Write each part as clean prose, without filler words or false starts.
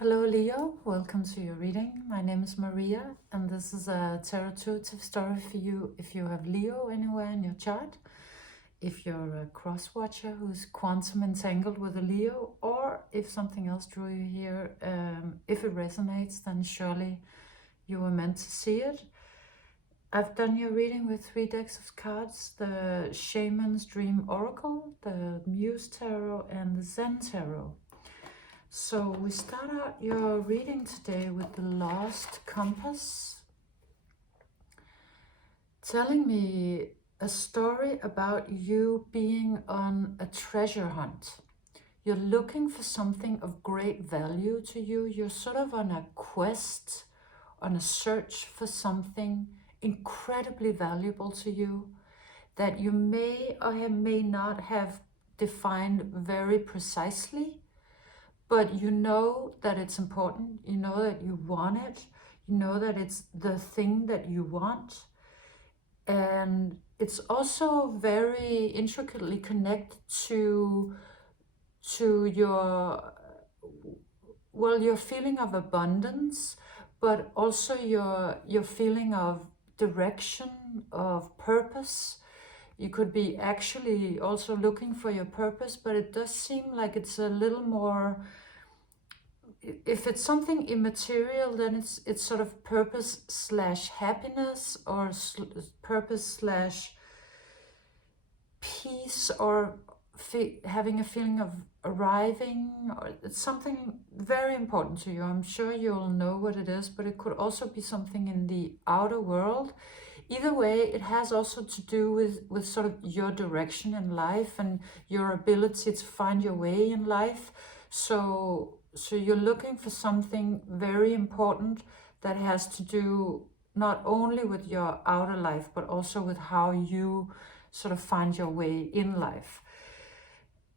Hello Leo, welcome to your reading. My name is Maria and this is a tarot-intuitive story for you if you have Leo anywhere in your chart, if you're a cross-watcher who's quantum entangled with a Leo, or if something else drew you here. If it resonates, then surely you were meant to see it. I've done your reading with 3 decks of cards: the Shaman's Dream Oracle, the Muse Tarot and the Zen Tarot. So we start out your reading today with the Lost Compass, telling me a story about you being on a treasure hunt. You're looking for something of great value to you. You're sort of on a quest, on a search for something incredibly valuable to you that you may or may not have defined very precisely. But you know that it's important, you know that you want it, you know that it's the thing that you want. And it's also very intricately connected to your, well, your feeling of abundance, but also your feeling of direction, of purpose. You could be actually also looking for your purpose, but it does seem like it's a little more, if it's something immaterial, then it's sort of purpose slash happiness, or purpose slash peace, or having a feeling of arriving, or it's something very important to you. I'm sure you'll know what it is, but it could also be something in the outer world. Either way, it has also to do with sort of your direction in life and your ability to find your way in life. So you're looking for something very important that has to do not only with your outer life, but also with how you sort of find your way in life.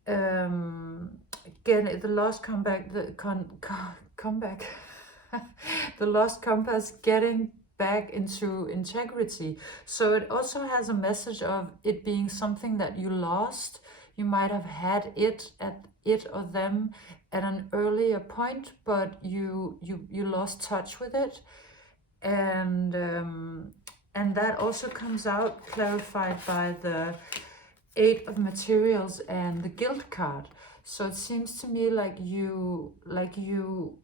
Again, the lost comeback, comeback, the lost compass, getting back into integrity. So it also has a message of it being something that you lost. You might have had it or them at an earlier point, but you lost touch with it, and that also comes out clarified by the 8 of Materials and the Guilt card. So it seems to me like you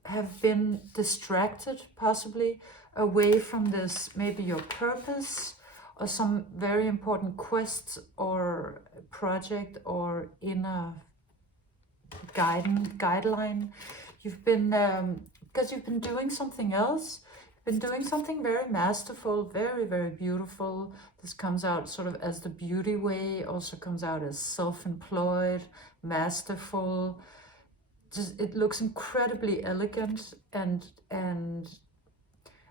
have been distracted, possibly away from this, maybe your purpose or some very important quest or project or inner guideline. You've been because you've been doing something else. You've been doing something very masterful, very, very beautiful. This comes out sort of as the beauty way, also comes out as self-employed, masterful. Just, it looks incredibly elegant and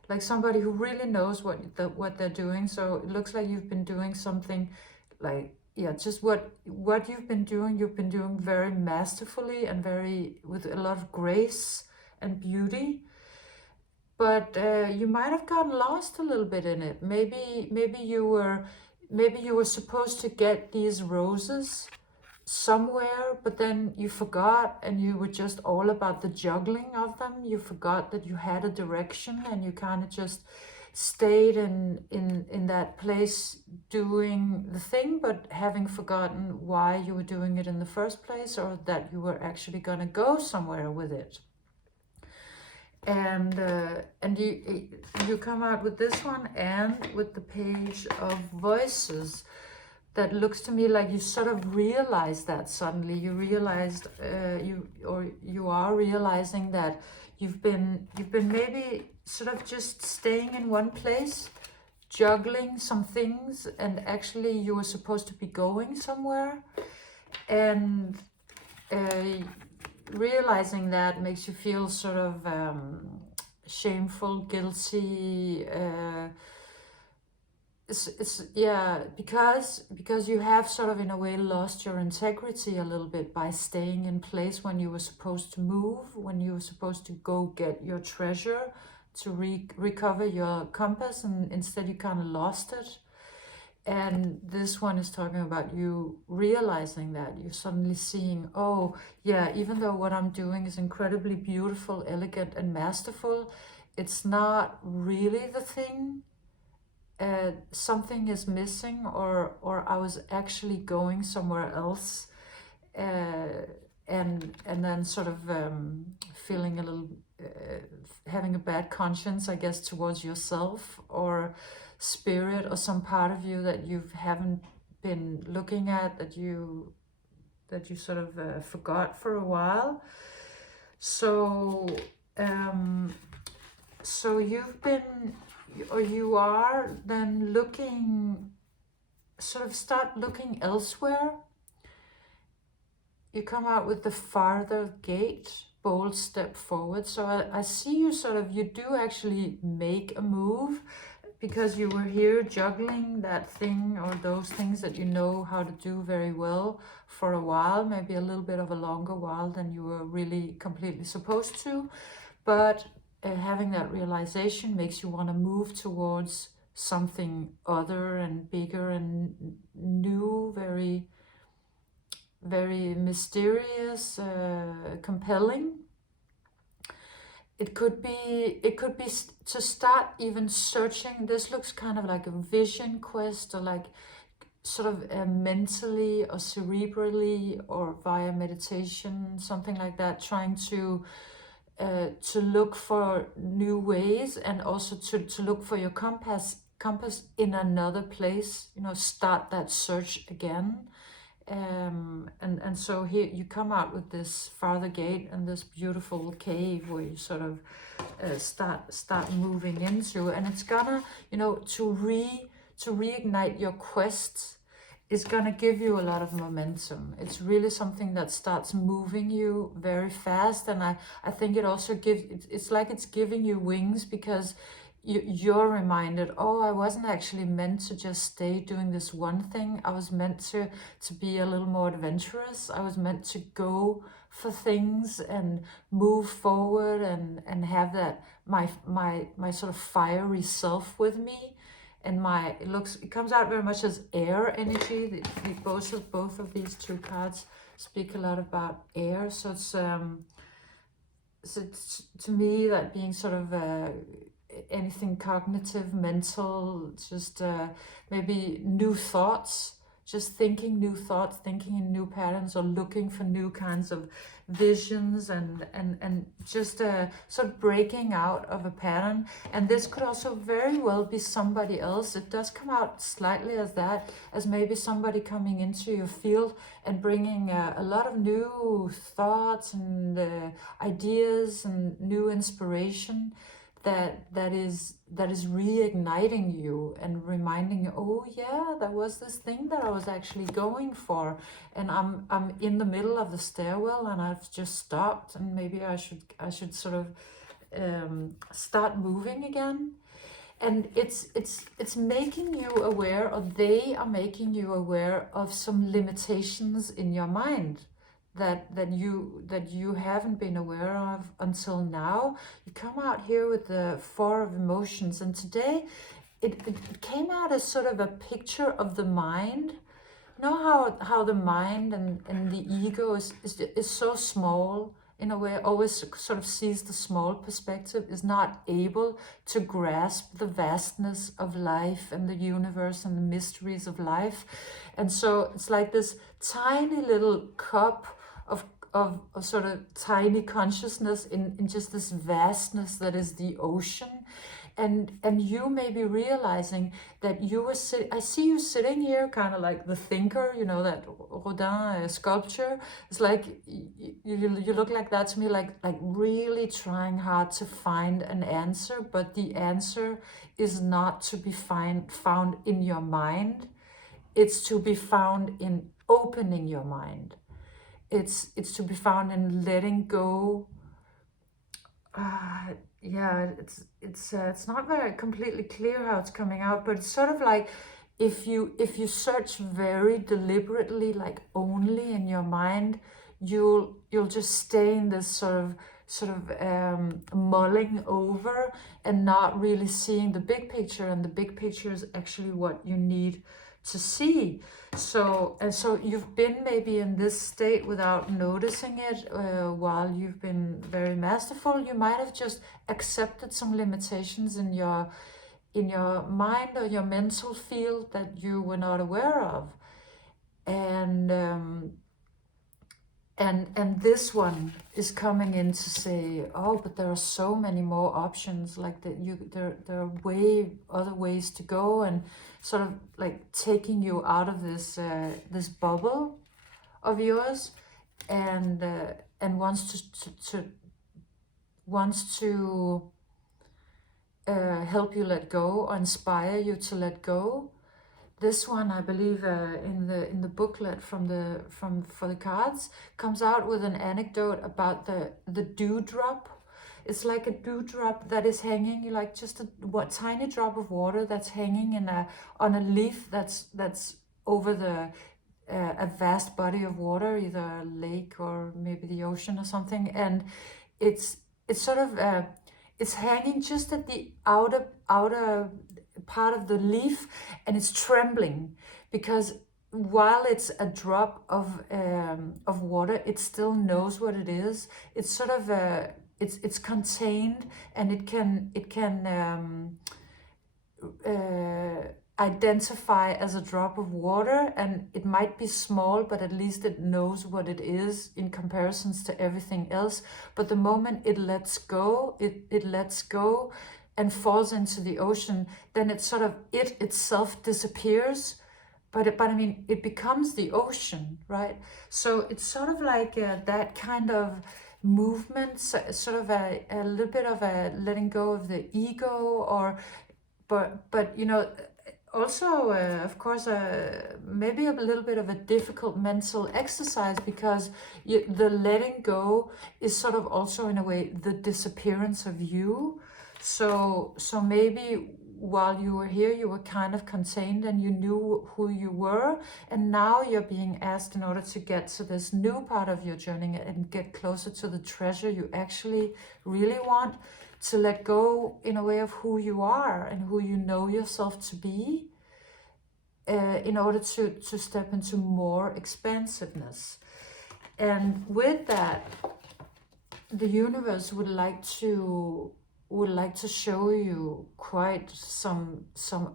like somebody who really knows what they're doing. So it looks like you've been doing something like, yeah, just what you've been doing very masterfully and very with a lot of grace and beauty. But you might have gotten lost a little bit in it. Maybe you were supposed to get these roses somewhere, but then you forgot, and you were just all about the juggling of them. You forgot that you had a direction, and you kind of just stayed in that place doing the thing, but having forgotten why you were doing it in the first place, or that you were actually going to go somewhere with it. And you come out with this one and with the Page of Voices. That looks to me like you sort of realized that suddenly. You realized you are realizing that you've been maybe sort of just staying in one place, juggling some things, and actually you were supposed to be going somewhere. And realizing that makes you feel sort of shameful, guilty. It's yeah, because you have sort of in a way lost your integrity a little bit by staying in place when you were supposed to move, when you were supposed to go get your treasure, to recover your compass, and instead you kind of lost it. And this one is talking about you realizing that you're suddenly seeing, oh yeah, even though what I'm doing is incredibly beautiful, elegant, and masterful, it's not really the thing. Something is missing, or I was actually going somewhere else, and then sort of feeling a little, having a bad conscience, I guess, towards yourself or spirit or some part of you that you haven't been looking at, that you sort of forgot for a while. So so you've been, or you are then looking, sort of start looking elsewhere. You come out with the farther gate, bold step forward. So I see you sort of, you do actually make a move, because you were here juggling that thing or those things that you know how to do very well for a while, maybe a little bit of a longer while than you were really completely supposed to. But having that realization makes you want to move towards something other and bigger and new, very, very mysterious, compelling. It could be to start even searching. This looks kind of like a vision quest, or like sort of mentally or cerebrally or via meditation, something like that, trying to look for new ways, and also to look for your compass in another place, you know, start that search again. And so here you come out with this farther gate and this beautiful cave where you sort of start moving into, and it's gonna, you know, to reignite your quest is gonna give you a lot of momentum. It's really something that starts moving you very fast, and I think it also gives, it's like it's giving you wings, because you're reminded, oh, I wasn't actually meant to just stay doing this one thing. I was meant to be a little more adventurous. I was meant to go for things and move forward and have that, my sort of fiery self with me. And it comes out very much as air energy. Both of these two cards speak a lot about air. So it's to me that being sort of anything cognitive, mental, just maybe new thoughts, just thinking new thoughts, thinking in new patterns, or looking for new kinds of visions, and just sort of breaking out of a pattern. And this could also very well be somebody else. It does come out slightly as that, as maybe somebody coming into your field and bringing a lot of new thoughts and ideas and new inspiration that is reigniting you and reminding you, oh yeah, there was this thing that I was actually going for, and I'm in the middle of the stairwell and I've just stopped, and maybe I should sort of start moving again. And it's making you aware, or they are making you aware of some limitations in your mind that you haven't been aware of until now. You come out here with the Four of Emotions, and today it came out as sort of a picture of the mind. You know how the mind and the ego is so small, in a way, always sort of sees the small perspective, is not able to grasp the vastness of life and the universe and the mysteries of life. And so it's like this tiny little cup of sort of tiny consciousness in just this vastness that is the ocean. And you may be realizing that you were I see you sitting here kind of like the thinker, you know, that Rodin sculpture. It's like you look like that to me, like really trying hard to find an answer, but the answer is not to be found in your mind. It's to be found in opening your mind. It's to be found in letting go. Yeah, it's not very completely clear how it's coming out, but it's sort of like if you search very deliberately, like only in your mind, you'll just stay in this sort of mulling over and not really seeing the big picture. And the big picture is actually what you need to see. So you've been maybe in this state without noticing it while you've been very masterful. You might have just accepted some limitations in your mind or your mental field that you were not aware of. And and this one is coming in to say, oh, but there are so many more options, like there are way other ways to go, and sort of like taking you out of this this bubble of yours, and wants to help you let go, or inspire you to let go. This one, I believe, in the booklet for the cards, comes out with an anecdote about the dewdrop. It's like a dewdrop that is hanging, like just a tiny drop of water that's hanging on a leaf that's over a vast body of water, either a lake or maybe the ocean or something, and it's sort of it's hanging just at the outer part of the leaf, and it's trembling because while it's a drop of water, it still knows what it is. It's sort of it's contained, and it can identify as a drop of water, and it might be small, but at least it knows what it is in comparisons to everything else. But the moment it lets go, it lets go and falls into the ocean, then it's sort of it itself disappears, but I mean, it becomes the ocean, right? So it's sort of like that kind of movement, sort of a little bit of a letting go of the ego, or but you know, also of course maybe a little bit of a difficult mental exercise, because the letting go is sort of also in a way the disappearance of you. So maybe while you were here, you were kind of contained and you knew who you were, and now you're being asked, in order to get to this new part of your journey and get closer to the treasure you actually really want, to let go in a way of who you are and who you know yourself to be, in order to step into more expansiveness. And with that, the universe would like to show you quite some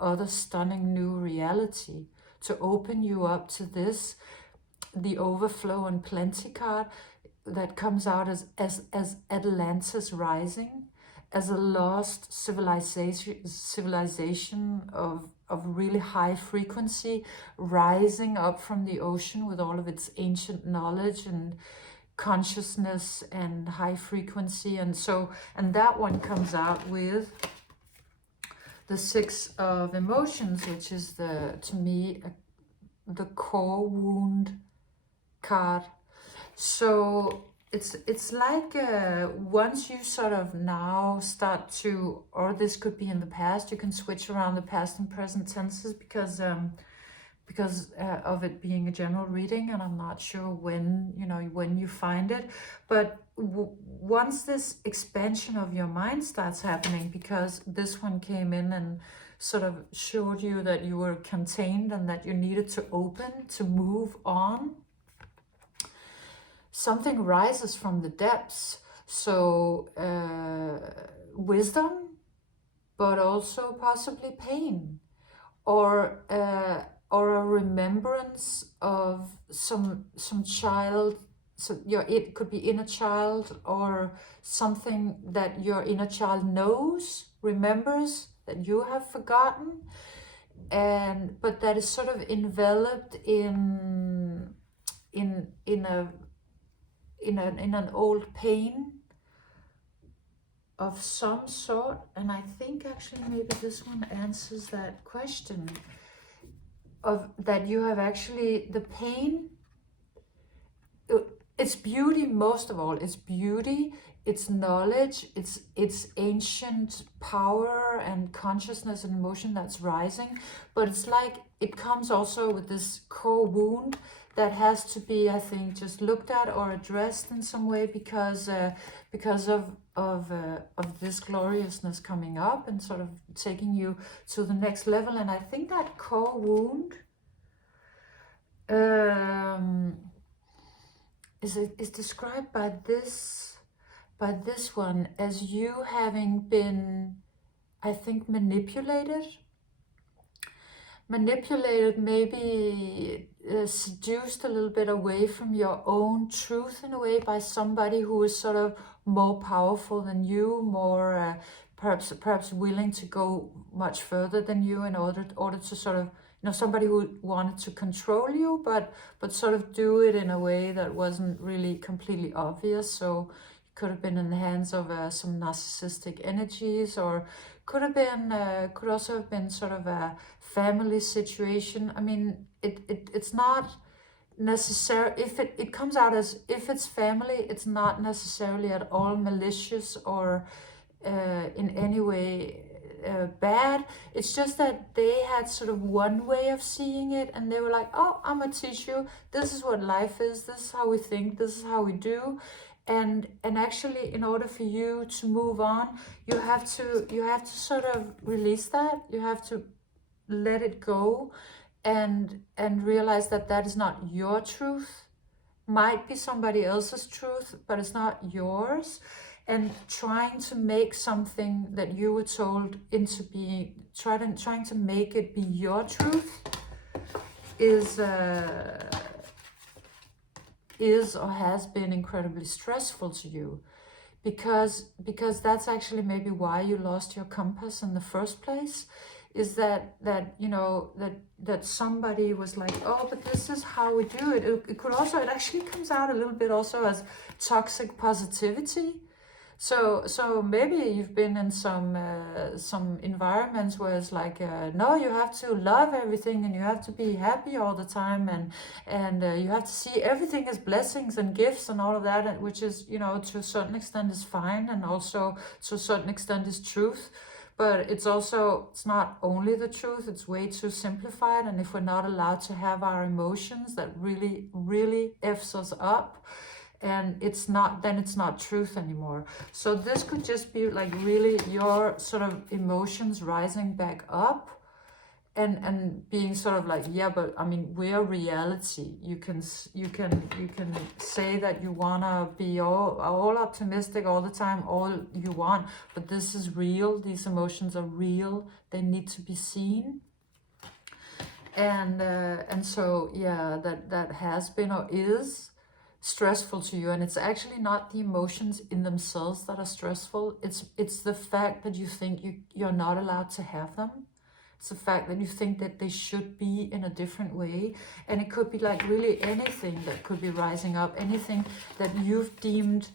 other stunning new reality, to open you up to this, the overflow and plenty card that comes out as Atlantis rising, as a lost civilization of really high frequency, rising up from the ocean with all of its ancient knowledge and consciousness and high frequency. And that one comes out with the Six of Emotions, which is to me the core wound card. So it's like once you sort of now start to, or this could be in the past, you can switch around the past and present tenses, because of it being a general reading, and I'm not sure when you find it. But once this expansion of your mind starts happening, because this one came in and sort of showed you that you were contained and that you needed to open, to move on, something rises from the depths. So wisdom, but also possibly pain, or a remembrance of some child. So it could be inner child, or something that your inner child knows, remembers, that you have forgotten, but that is sort of enveloped in an old pain of some sort. And I think actually maybe this one answers that question, of that you have actually the pain. It's beauty, most of all. It's beauty, it's knowledge, it's ancient power and consciousness and emotion that's rising. But it's like it comes also with this core wound that has to be, I think, just looked at or addressed in some way, because of this gloriousness coming up and sort of taking you to the next level. And I think that core wound um, is described by this one as you having been, I think, manipulated, maybe seduced a little bit away from your own truth in a way by somebody who is sort of more powerful than you, more perhaps willing to go much further than you in order to sort of, somebody who wanted to control you, but sort of do it in a way that wasn't really completely obvious. So it could have been in the hands of some narcissistic energies, or could also have been sort of a family situation. I mean, it's not necessary, if it comes out as if it's family, it's not necessarily at all malicious or in any way bad. It's just that they had sort of one way of seeing it, and they were like, oh, I'm gonna teach you, this is what life is, this is how we think, this is how we do. And actually, in order for you to move on, you have to sort of release that. You have to let it go, and realize that that is not your truth. Might be somebody else's truth, but it's not yours. And trying to make something that you were told into being, trying to make it be your truth is or has been incredibly stressful to you, because that's actually maybe why you lost your compass in the first place. Is that somebody was like, oh, but this is how we do it. It could also, it actually comes out a little bit also as toxic positivity. So maybe you've been in some environments where it's like, no, you have to love everything, and you have to be happy all the time, and you have to see everything as blessings and gifts and all of that, which is, to a certain extent is fine, and also to a certain extent is truth. But it's not only the truth, it's way too simplified. And if we're not allowed to have our emotions, that really, really F's us up. And it's not truth anymore. So this could just be like really your sort of emotions rising back up, and being sort of like, yeah, but I mean, we're reality. You can say that you wanna be all optimistic all the time, all you want, but this is real. These emotions are real. They need to be seen. And so yeah, that has been or is stressful to you. And it's actually not the emotions in themselves that are stressful. It's the fact that you think you're not allowed to have them. It's the fact that you think that they should be in a different way. And it could be like really anything that could be rising up, anything that you've deemed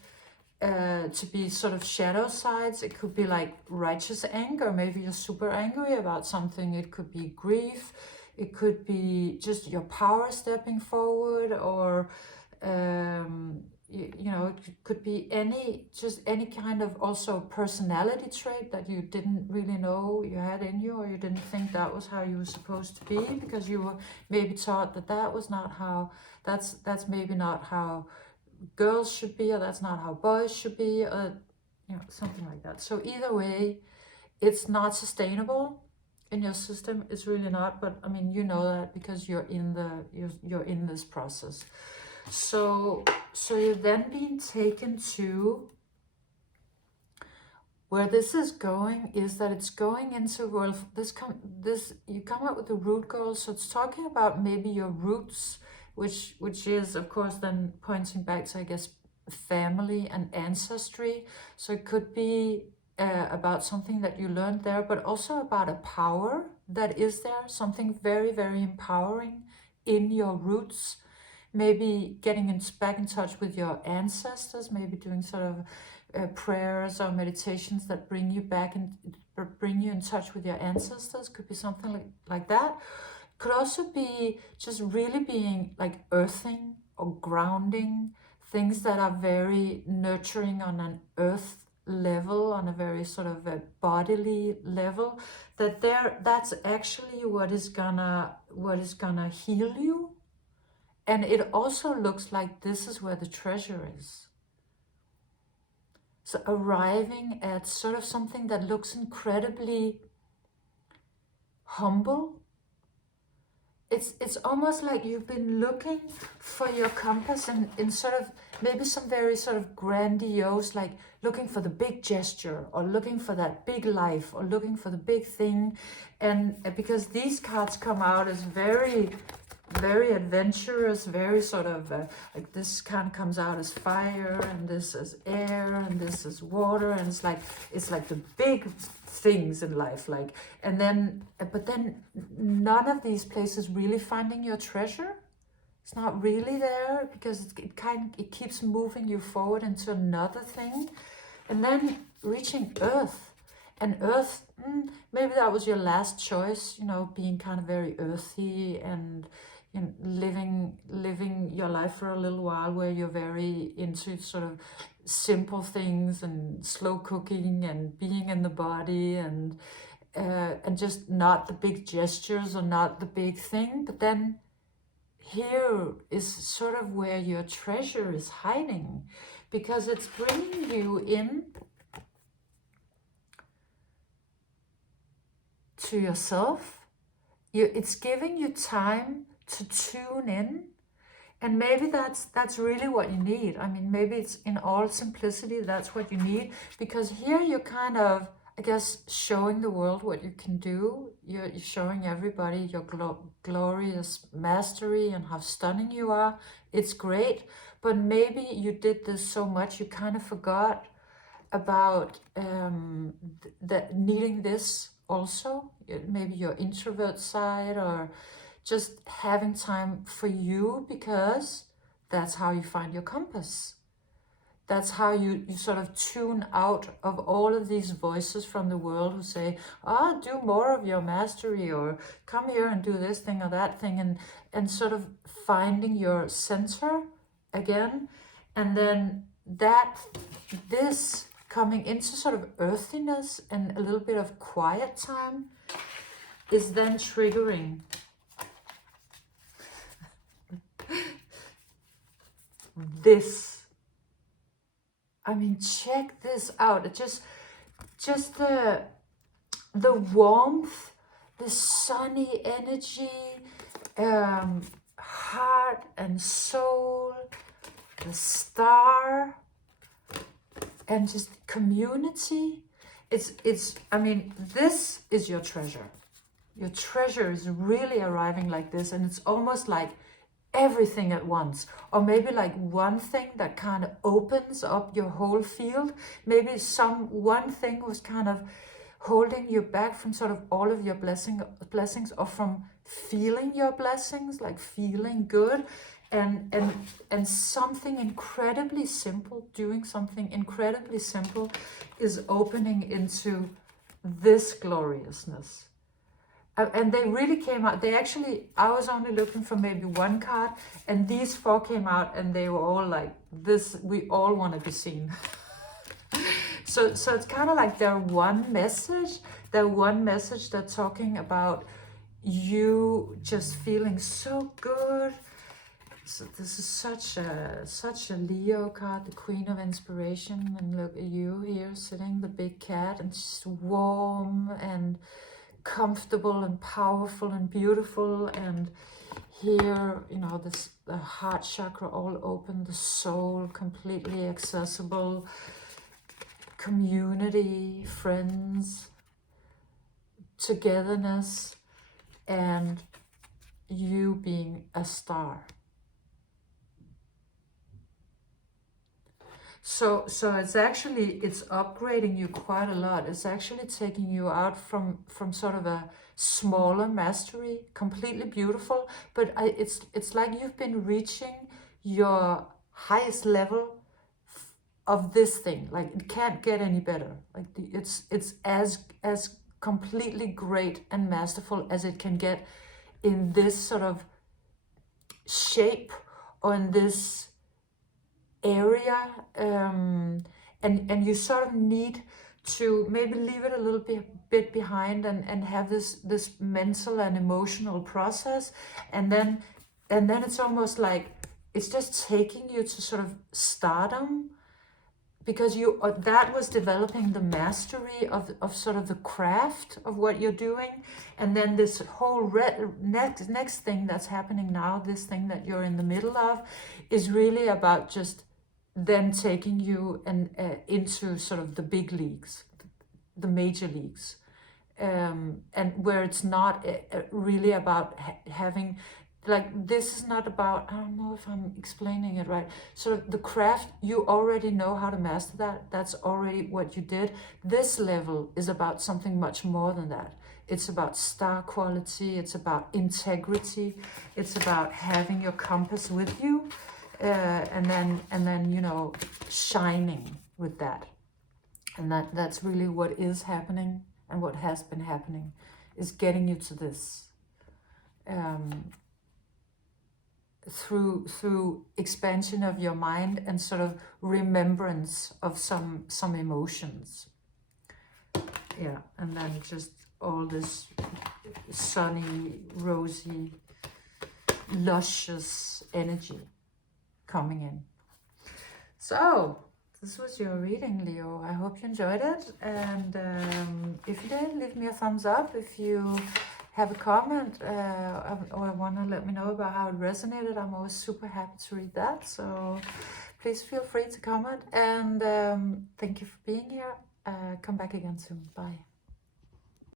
to be sort of shadow sides. It could be like righteous anger. Maybe you're super angry about something. It could be grief. It could be just your power stepping forward, or it could be any kind of also personality trait that you didn't really know you had in you, or you didn't think that was how you were supposed to be, because you were maybe taught that was not how, that's maybe not how girls should be, or that's not how boys should be, or something like that. So either way, it's not sustainable in your system. It's really not. But I mean, you know that because you're in this process. So you're then being taken to where this is going, is that it's going into, well, you come up with the root goal. So it's talking about maybe your roots, which is of course then pointing back to, I guess, family and ancestry. So it could be about something that you learned there, but also about a power that is there, something very, very empowering in your roots. Maybe getting back in touch with your ancestors, maybe doing sort of prayers or meditations that bring you back and bring you in touch with your ancestors. Could be something like that. Could also be just really being like earthing or grounding, things that are very nurturing on an earth level, on a very sort of a bodily level, that's actually what is gonna heal you. And it also looks like this is where the treasure is. So arriving at sort of something that looks incredibly humble, it's almost like you've been looking for your compass in sort of maybe some very sort of grandiose, like looking for the big gesture or looking for that big life or looking for the big thing. And because these cards come out as very, very adventurous, very sort of like this kind of comes out as fire, and this as air, and this as water, and it's like the big things in life, like, and then but then none of these places really finding your treasure. It's not really there, because it keeps moving you forward into another thing, and then reaching earth. And earth, maybe that was your last choice, you know, being kind of very earthy and living your life for a little while where you're very into sort of simple things and slow cooking and being in the body and just not the big gestures or not the big thing. But then here is sort of where your treasure is hiding, because it's bringing you in to yourself. It's giving you time to tune in, and maybe that's really what you need. I mean, maybe it's in all simplicity, that's what you need, because here you're kind of, I guess, showing the world what you can do. You're showing everybody your glorious mastery and how stunning you are. It's great, but maybe you did this so much you kind of forgot about needing this also. Maybe your introvert side, or just having time for you, because that's how you find your compass. That's how you sort of tune out of all of these voices from the world who say, do more of your mastery, or come here and do this thing or that thing, and sort of finding your center again. And then this coming into sort of earthiness and a little bit of quiet time is then triggering this. I mean, check this out. It just the warmth, the sunny energy, heart and soul, the star, and just community. I mean, this is your treasure. Your treasure is really arriving like this, and it's almost like everything at once, or maybe like one thing that kind of opens up your whole field. Maybe one thing was kind of holding you back from sort of all of your blessings, or from feeling your blessings, like feeling good, and something incredibly simple, doing something incredibly simple, is opening into this gloriousness. And they really came out. I was only looking for maybe one card, and these 4 came out, and they were all like, this, we all want to be seen. So it's kind of like their one message that's talking about you just feeling so good. So this is such a Leo card, the Queen of Inspiration, and look at you here sitting, the big cat, and just warm and comfortable and powerful and beautiful. And here, you know, the heart chakra all open, the soul completely accessible, community, friends, togetherness, and you being a star. So it's upgrading you quite a lot. It's actually taking you out from sort of a smaller mastery, completely beautiful, but it's like you've been reaching your highest level of this thing. Like, it can't get any better. Like, it's as completely great and masterful as it can get in this sort of shape, or in this area, and you sort of need to maybe leave it a little bit behind, and have this mental and emotional process, and then it's almost like it's just taking you to sort of stardom, because you that was developing the mastery of sort of the craft of what you're doing, and then this whole next thing that's happening now, this thing that you're in the middle of, is really about just then taking you and into sort of the big leagues, the major leagues, and where it's not really about having, like, this is not about, I don't know if I'm explaining it right, sort of the craft, you already know how to master that, that's already what you did. This level is about something much more than that. It's about star quality, it's about integrity, it's about having your compass with you, and then you know, shining with that. And that's really what is happening, and what has been happening is getting you to this, through expansion of your mind and sort of remembrance of some emotions. Yeah, and then just all this sunny, rosy, luscious energy coming in. So this was your reading, Leo. I hope you enjoyed it, and if you did, leave me a thumbs up. If you have a comment or want to let me know about how it resonated, I'm always super happy to read that. So please feel free to comment, and thank you for being here. Come back again soon. Bye.